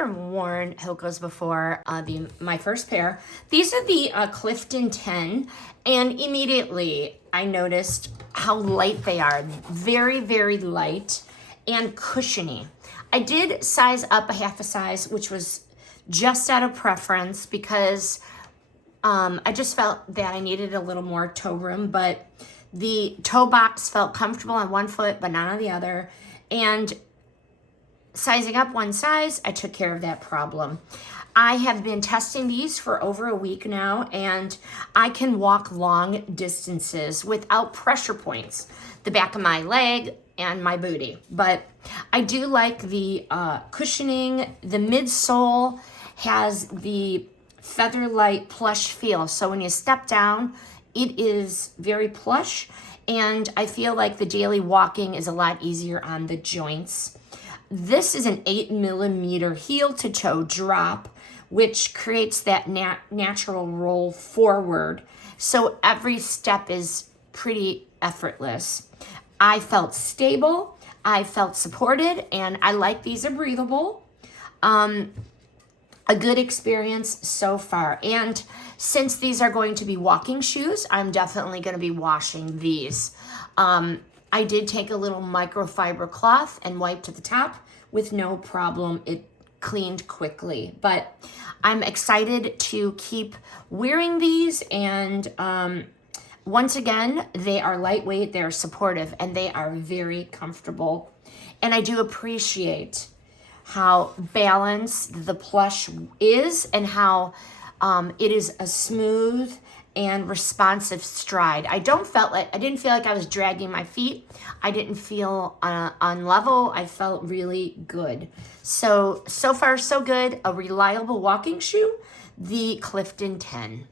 never worn HOKAs before, my first pair. These are the Clifton 10, and immediately I noticed how light they are. Very, very light and cushiony. I did size up a half a size, which was just out of preference because I just felt that I needed a little more toe room, but the toe box felt comfortable on one foot, but not on the other. And sizing up one size, I took care of that problem. I have been testing these for over a week now, and I can walk long distances without pressure points, the back of my leg and my booty. But I do like the cushioning. The midsole has the feather-light plush feel. So when you step down, it is very plush, and I feel like the daily walking is a lot easier on the joints. This is an 8mm heel to toe drop, which creates that natural roll forward. So every step is pretty effortless. I felt stable, I felt supported, and I like these are breathable. A good experience so far. And since these are going to be walking shoes, I'm definitely going to be washing these. I did take a little microfiber cloth and wipe to the top with no problem. It cleaned quickly, but I'm excited to keep wearing these. And once again, they are lightweight, they're supportive, and they are very comfortable. And I do appreciate how balanced the plush is and how it is a smooth and responsive stride. I didn't feel like I was dragging my feet. I didn't feel unlevel. I felt really good. So far so good. A reliable walking shoe, the Clifton 10.